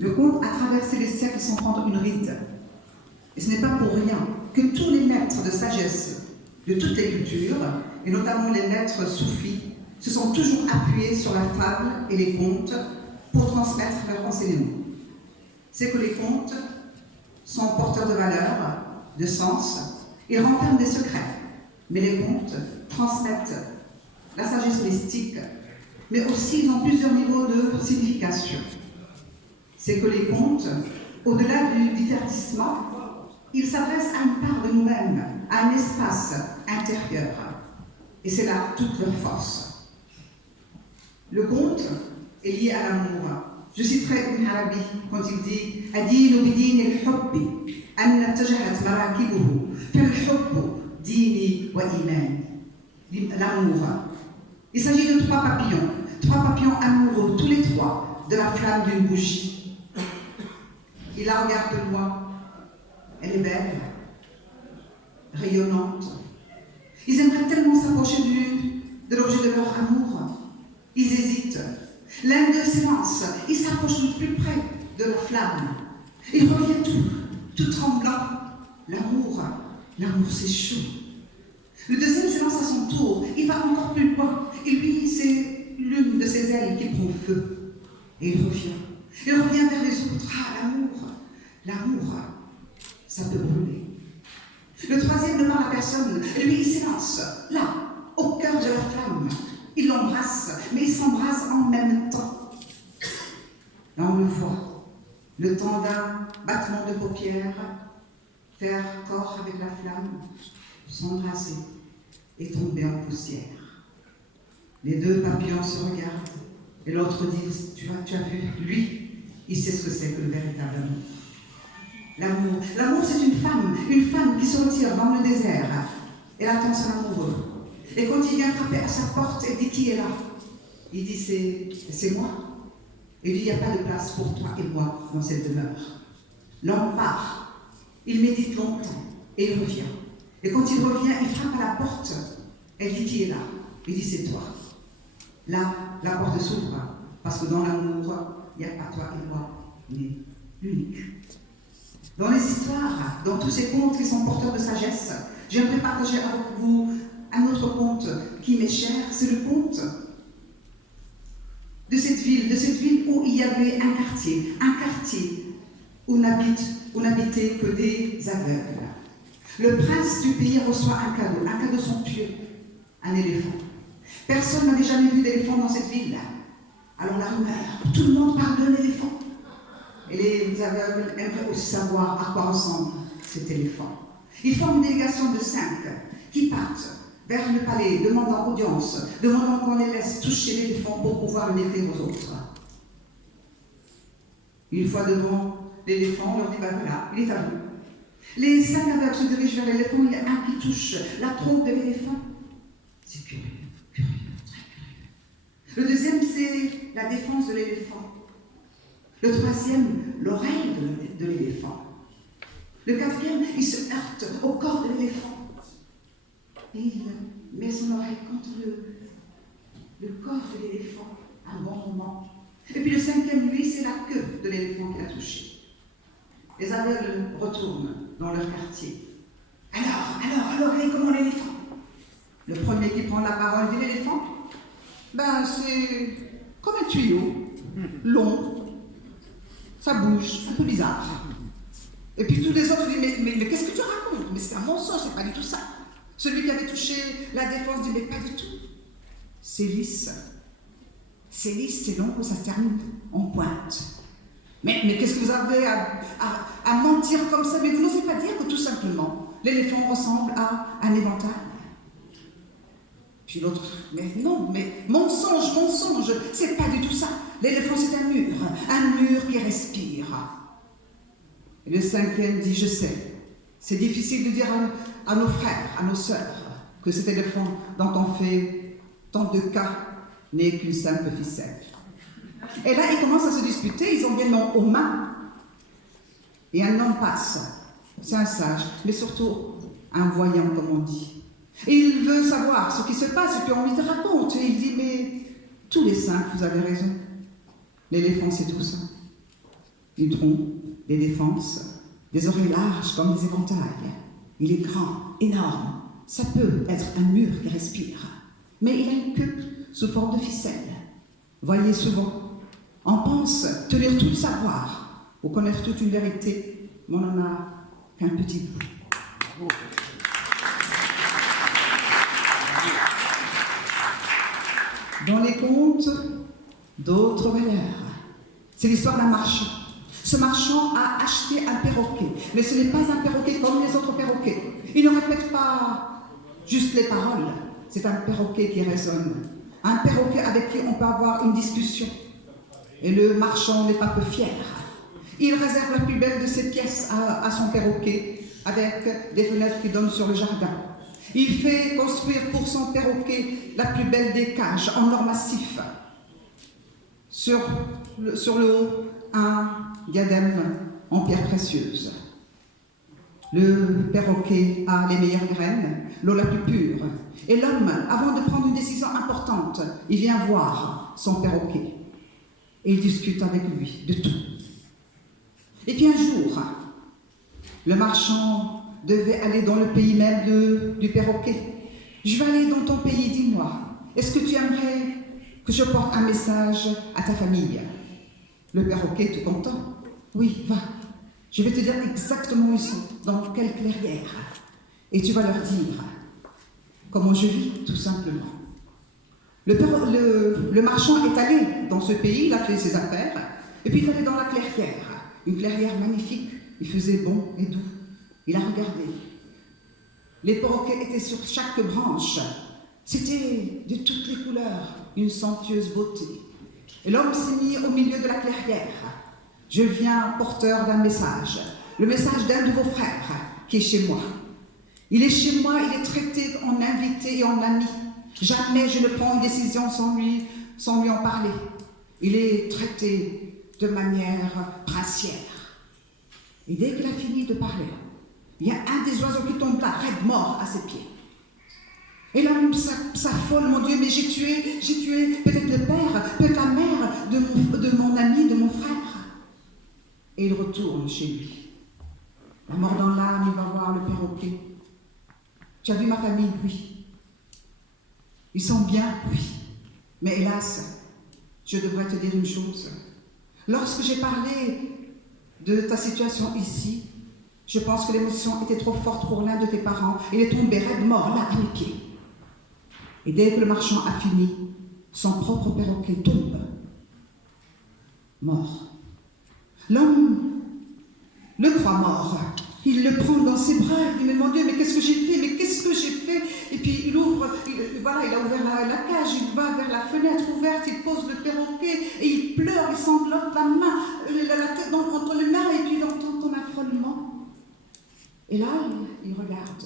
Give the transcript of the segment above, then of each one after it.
Le conte a traversé les siècles sans prendre une ride. Et ce n'est pas pour rien que tous les maîtres de sagesse de toutes les cultures, et notamment les maîtres soufis, se sont toujours appuyés sur la fable et les contes pour transmettre leurs enseignements. C'est que les contes sont porteurs de valeurs, de sens, ils renferment des secrets, mais les contes transmettent la sagesse mystique, mais aussi ils ont plusieurs niveaux de signification. C'est que les contes, au-delà du divertissement, ils s'adressent à une part de nous-mêmes, à un espace intérieur. Et c'est là toute leur force. Le conte est lié à l'amour. Je citerai Ibn Arabi quand il dit « Adinu bidini al-hubbi, an tajahat marakibuhu, fal-hubbu dini wa iman » L'amour. Il s'agit de trois papillons amoureux, tous les trois, de la flamme d'une bougie. Il la regarde de loin. Elle est belle, rayonnante. Ils aimeraient tellement s'approcher de l'objet de leur amour. Ils hésitent. L'un d'eux s'élance. Il s'approche le plus près de la flamme. Il revient tout tremblant. L'amour c'est chaud. Le deuxième s'élance à son tour. Il va encore plus loin. Et lui, c'est l'une de ses ailes qui prend feu. Et il revient. Il revient vers les autres. Ah, l'amour, ça peut brûler. Le troisième ne parle à personne. Et lui, il s'élance, là, au cœur de la flamme. Il l'embrasse, mais ils s'embrassent en même temps. Là, on le voit. Le temps d'un battement de paupières, faire corps avec la flamme, s'embrasser et tomber en poussière. Les deux papillons se regardent et l'autre dit, tu as vu, lui, il sait ce que c'est que le véritable amour. L'amour, c'est une femme qui se retire dans le désert. Elle attend son amoureux. Et quand il vient frapper à sa porte, elle dit qui est là? Il dit c'est moi. Il dit il n'y a pas de place pour toi et moi dans cette demeure. L'homme part. Il médite longtemps et il revient. Et quand il revient, il frappe à la porte. Elle dit qui est là? Il dit c'est toi. Là, la porte s'ouvre parce que dans l'amour, il n'y a pas toi et moi, mais l'unique. Dans les histoires, dans tous ces contes qui sont porteurs de sagesse, j'aimerais partager avec vous un autre conte qui m'est cher, c'est le conte de cette ville où il y avait un quartier où n'habitaient que des aveugles. Le prince du pays reçoit un cadeau somptueux, un éléphant. Personne n'avait jamais vu d'éléphant dans cette ville. Alors la rumeur, tout le monde parle d'un éléphant. Et les aveugles aimeraient aussi savoir à quoi ressemble cet éléphant. Ils forment une délégation de 5 qui partent vers le palais, demandant audience, demandant qu'on les laisse toucher l'éléphant pour pouvoir le livrer aux autres. Une fois devant l'éléphant, on leur dit ben voilà, il est à vous. Les 5 aveugles se dirigent vers l'éléphant, il y a un qui touche la trompe de l'éléphant. C'est curieux, très curieux. Le deuxième, c'est la défense de l'éléphant. Le troisième, l'oreille de l'éléphant. Le quatrième, il se heurte au corps de l'éléphant. Et il met son oreille contre le corps de l'éléphant un bon moment. Et puis le cinquième, lui, c'est la queue de l'éléphant qu'il a touché. Les aveugles retournent dans leur quartier. Alors, et comment l'éléphant? Le premier qui prend la parole dit l'éléphant, ben c'est comme un tuyau, long. Ça bouge, un peu bizarre. Et puis tous les autres disent, mais qu'est-ce que tu racontes? Mais c'est un mensonge, c'est pas du tout ça. Celui qui avait touché la défense dit, mais pas du tout. C'est lisse. C'est lisse, c'est long, ça se termine en pointe. Mais qu'est-ce que vous avez à mentir comme ça? Mais vous n'osez pas dire que tout simplement, l'éléphant ressemble à un éventail. Puis l'autre, mais non, mais mensonge, c'est pas du tout ça. L'éléphant, c'est un mur qui respire. Et le cinquième dit, je sais, c'est difficile de dire à nos frères, à nos sœurs, que cet éléphant dont on fait tant de cas n'est qu'une simple ficelle. Et là, ils commencent à se disputer, ils ont bien aux mains. Et un homme passe, c'est un sage, mais surtout un voyant, comme on dit. Et il veut savoir ce qui se passe, et puis on lui raconte. Et il dit, mais tous les 5, vous avez raison. L'éléphant, c'est tout ça. une trompe, des défenses, des oreilles larges comme des éventails. Il est grand, énorme. Ça peut être un mur qui respire. Mais il a une queue sous forme de ficelle. Voyez souvent, on pense tenir tout le savoir ou connaître toute une vérité, mais on n'en a qu'un petit bout. Bravo. Dans les contes, d'autres valeurs. C'est l'histoire d'un marchand. Ce marchand a acheté un perroquet, mais ce n'est pas un perroquet comme les autres perroquets. Il ne répète pas juste les paroles, c'est un perroquet qui résonne. Un perroquet avec qui on peut avoir une discussion. Et le marchand n'est pas peu fier. Il réserve la plus belle de ses pièces à son perroquet, avec des fenêtres qui donnent sur le jardin. Il fait construire pour son perroquet la plus belle des cages en or massif. Sur le haut, un diadème en pierre précieuse. Le perroquet a les meilleures graines, l'eau la plus pure. Et l'homme, avant de prendre une décision importante, il vient voir son perroquet. Et il discute avec lui de tout. Et puis un jour, le marchand devait aller dans le pays même du perroquet. Je vais aller dans ton pays, dis-moi. Est-ce que tu aimerais que je porte un message à ta famille? Le perroquet, tout content. Oui, va. Je vais te dire exactement où ils sont, dans quelle clairière. Et tu vas leur dire comment je vis, tout simplement. Le marchand est allé dans ce pays, il a fait ses affaires, et puis il est allé dans la clairière. Une clairière magnifique, il faisait bon et doux. Il a regardé. Les perroquets étaient sur chaque branche. C'était de toutes les couleurs, une somptueuse beauté. Et l'homme s'est mis au milieu de la clairière. Je viens porteur d'un message, le message d'un de vos frères qui est chez moi. Il est chez moi, il est traité en invité et en ami. Jamais je ne prends une décision sans lui en parler. Il est traité de manière princière. Et dès qu'il a fini de parler, il y a un des oiseaux qui tombe là, raide mort à ses pieds. Et l'homme s'affole, mon Dieu, mais j'ai tué peut-être le père, peut-être la mère de mon ami, de mon frère. Et il retourne chez lui. La mort dans l'âme, il va voir le perroquet. Tu as vu ma famille? Oui. Ils sont bien? Oui. Mais hélas, je devrais te dire une chose. Lorsque j'ai parlé de ta situation ici, je pense que l'émotion était trop forte pour l'un de tes parents. Il est tombé raide mort, là, à mes pieds. Et dès que le marchand a fini, son propre perroquet tombe, mort. L'homme le croit mort. Il le prend dans ses bras, il dit, mais mon Dieu, mais qu'est-ce que j'ai fait? Mais qu'est-ce que j'ai fait? Et puis il a ouvert la cage, il va vers la fenêtre ouverte, il pose le perroquet, et il pleure, il sanglote la main, la tête entre les mains, et puis il entend ton affolement. Et là, il regarde.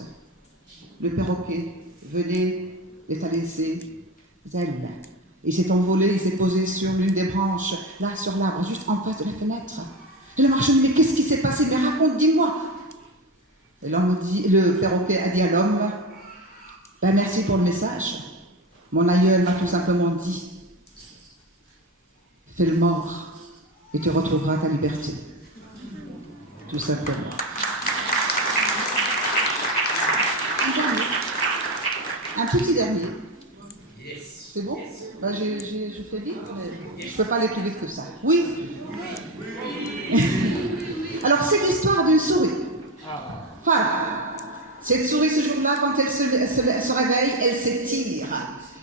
Le perroquet venait d'étaler ses ailes. Il s'est envolé, il s'est posé sur l'une des branches, là, sur l'arbre, juste en face de la fenêtre. Et le marchand dit, mais qu'est-ce qui s'est passé? Mais raconte, dis-moi. Et le perroquet a dit à l'homme, ben merci pour le message. Mon aïeul m'a tout simplement dit, fais le mort et tu retrouveras ta liberté. Tout simplement. Un petit dernier. C'est bon? Ben, je fais vite, mais je ne peux pas aller plus vite que ça. Oui? Alors, c'est l'histoire d'une souris. Voilà. Cette souris, ce jour-là, quand elle se réveille, elle s'étire.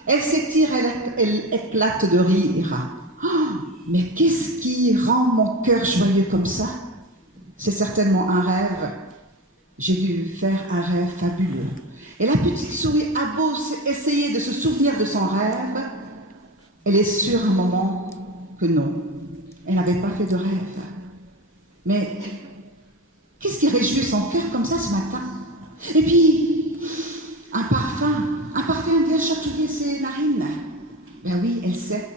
Elle s'étire, elle éclate de rire. Oh, mais qu'est-ce qui rend mon cœur joyeux comme ça? C'est certainement un rêve. J'ai dû faire un rêve fabuleux. Et la petite souris a beau essayer de se souvenir de son rêve, elle est sûre un moment que non, elle n'avait pas fait de rêve. Mais qu'est-ce qui réjouit son cœur comme ça ce matin? Et puis, un parfum vient chatouiller ses narines. Ben oui, elle sait.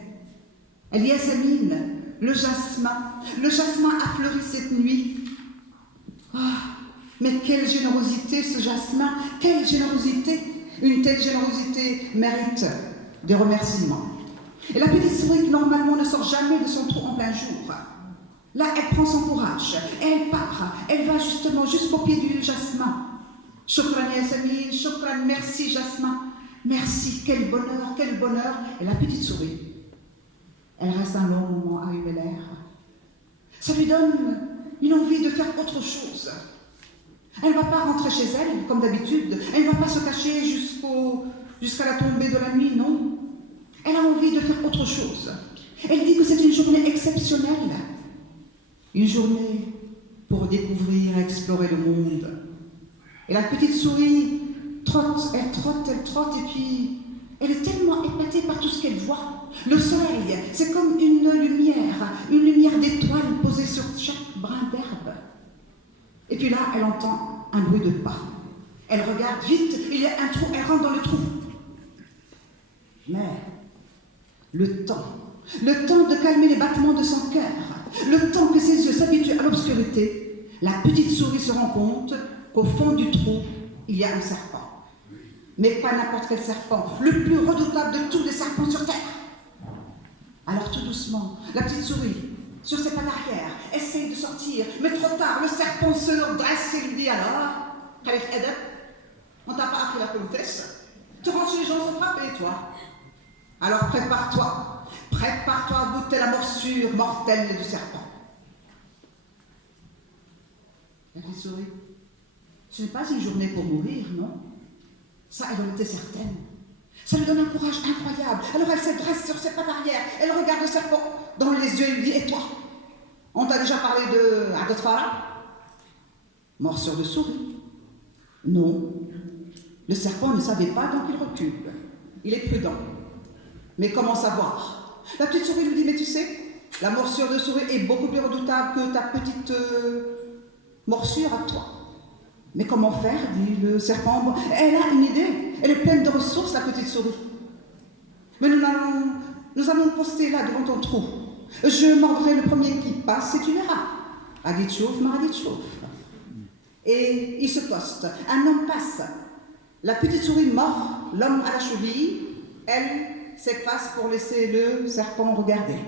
Elle y a sa mine, le jasmin. Le jasmin a fleuri cette nuit. Oh, mais quelle générosité ce jasmin, quelle générosité! Une telle générosité mérite des remerciements. Et la petite souris qui normalement ne sort jamais de son trou en plein jour, Là, elle prend son courage, et elle part, elle va justement jusqu'au pied du jasmin. Shukran Yasamine, shukran, merci jasmin, merci, quel bonheur, quel bonheur. Et la petite sourit, elle reste un long moment à humer l'air. Ça lui donne une envie de faire autre chose. Elle ne va pas rentrer chez elle, comme d'habitude, elle ne va pas se cacher jusqu'à la tombée de la nuit, non. Elle a envie de faire autre chose. Elle dit que c'est une journée exceptionnelle. Une journée pour découvrir et explorer le monde. Et la petite souris trotte, et puis elle est tellement épatée par tout ce qu'elle voit. Le soleil, c'est comme une lumière d'étoiles posée sur chaque brin d'herbe. Et puis là, elle entend un bruit de pas. Elle regarde vite, il y a un trou, elle rentre dans le trou. Mais le temps de calmer les battements de son cœur, le temps que ses yeux s'habituent à l'obscurité, la petite souris se rend compte qu'au fond du trou, il y a un serpent. Mais pas n'importe quel serpent, le plus redoutable de tous les serpents sur Terre. Alors tout doucement, la petite souris, sur ses pattes arrière, essaye de sortir, mais trop tard, le serpent se dresse et lui dit alors, on t'a pas appris la politesse, tu rentres chez les gens sans frapper, toi. Alors prépare-toi à goûter la morsure mortelle du serpent. La petite souris, ce n'est pas une journée pour mourir, non? Ça, elle en était certaine. Ça lui donne un courage incroyable. Alors elle se dresse sur ses pattes arrière, elle regarde le serpent dans les yeux et lui dit, et toi? On t'a déjà parlé de Adotfara? Morsure de souris? Non. Le serpent ne savait pas, donc il recule. Il est prudent. Mais comment savoir? La petite souris lui dit, mais tu sais, la morsure de souris est beaucoup plus redoutable que ta petite morsure à toi. Mais comment faire, dit le serpent. Elle a une idée. Elle est pleine de ressources, la petite souris. Mais nous allons poster là devant ton trou. Je mordrai le premier qui passe et tu verras. Adit chouf, maradit chouf. Et il se poste. Un homme passe. La petite souris mord l'homme à la cheville. Elle s'efface pour laisser le serpent regarder.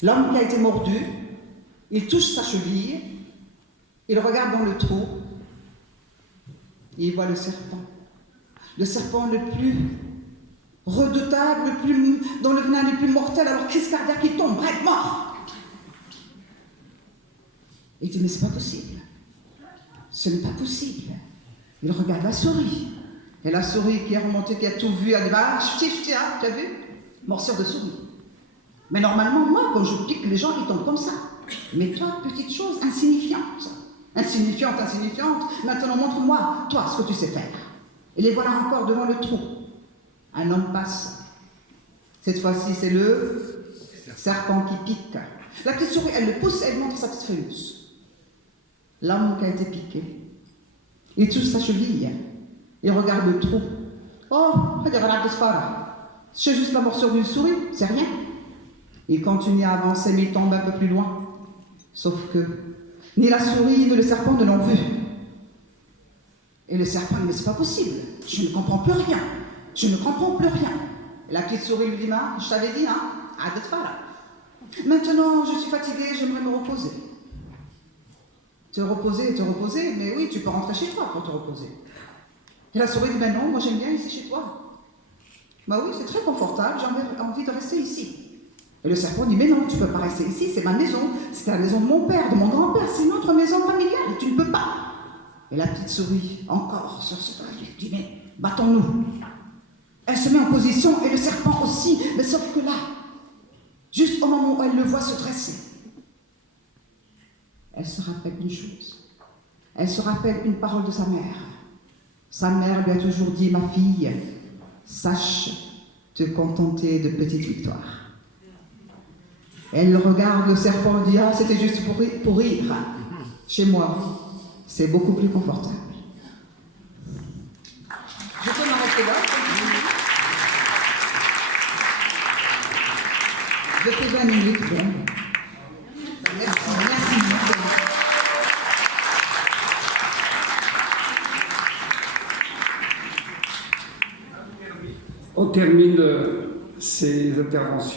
L'homme qui a été mordu, il touche sa cheville, il regarde dans le trou, et il voit le serpent le plus redoutable, dont le venin le plus mortel, alors crise cardiaque, il tombe, bref, mort. Il dit, mais c'est pas possible. Ce n'est pas possible. Il regarde la souris. Et la souris qui est remontée, qui a tout vu, elle dit, bah, tu as vu? Morsure de souris. Mais normalement, moi, quand je pique, les gens, ils tombent comme ça. Mais toi, petite chose insignifiante. Insignifiante. Maintenant, montre-moi, toi, ce que tu sais faire. Et les voilà encore devant le trou. Un homme passe. Cette fois-ci, c'est le serpent qui pique. La petite souris, elle le pousse, elle montre sa petite feuillus. L'homme qui a été piqué. Il touche sa cheville. Il regarde le trou. Oh, c'est juste la morsure d'une souris, c'est rien. Il continue à avancer, mais il tombe un peu plus loin. Sauf que ni la souris ni le serpent ne l'ont vu. Et le serpent, mais c'est pas possible. Je ne comprends plus rien. Et la petite souris lui dit, je t'avais dit, maintenant, je suis fatiguée, j'aimerais me reposer. Te reposer, mais oui, tu peux rentrer chez toi pour te reposer. Et la souris dit, non, moi j'aime bien ici chez toi. Bah oui, c'est très confortable, j'ai envie de rester ici. Et le serpent dit, mais non, tu ne peux pas rester ici, c'est ma maison, c'est la maison de mon père, de mon grand-père, c'est notre maison familiale, tu ne peux pas. Et la petite souris, encore sur ce point, elle dit, mais battons-nous. Elle se met en position, et le serpent aussi, mais sauf que là, juste au moment où elle le voit se dresser, elle se rappelle une chose. Elle se rappelle une parole de sa mère. Sa mère lui a toujours dit, ma fille, sache te contenter de petites victoires. Elle regarde le serpent et dit, c'était juste pour rire. Chez moi, c'est beaucoup plus confortable. Je peux m'arrêter là. Je fais 20 minutes. Merci. On termine ces interventions.